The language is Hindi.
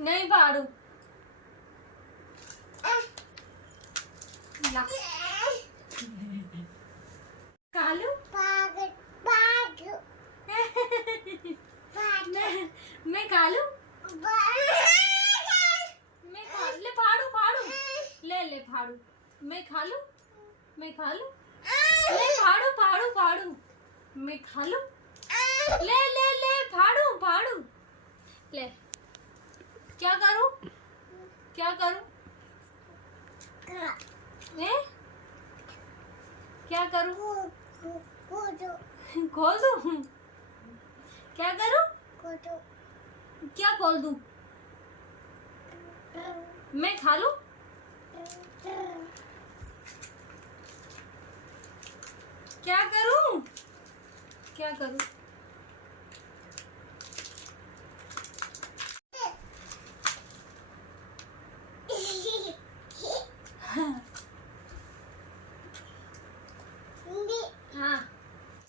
नहीं फाड़ू ला कालू मैं खा लूं मैं खा ले फाड़ू फाड़ू ले फाड़ू मैं खा लूं ले फाड़ू फाड़ू फाड़ू मैं खा लूं ले फाड़ू फाड़ू ले क्या करूं क्या करूं खोल दूं क्या करूं क्या खोल दूं मैं खा लूं क्या करूं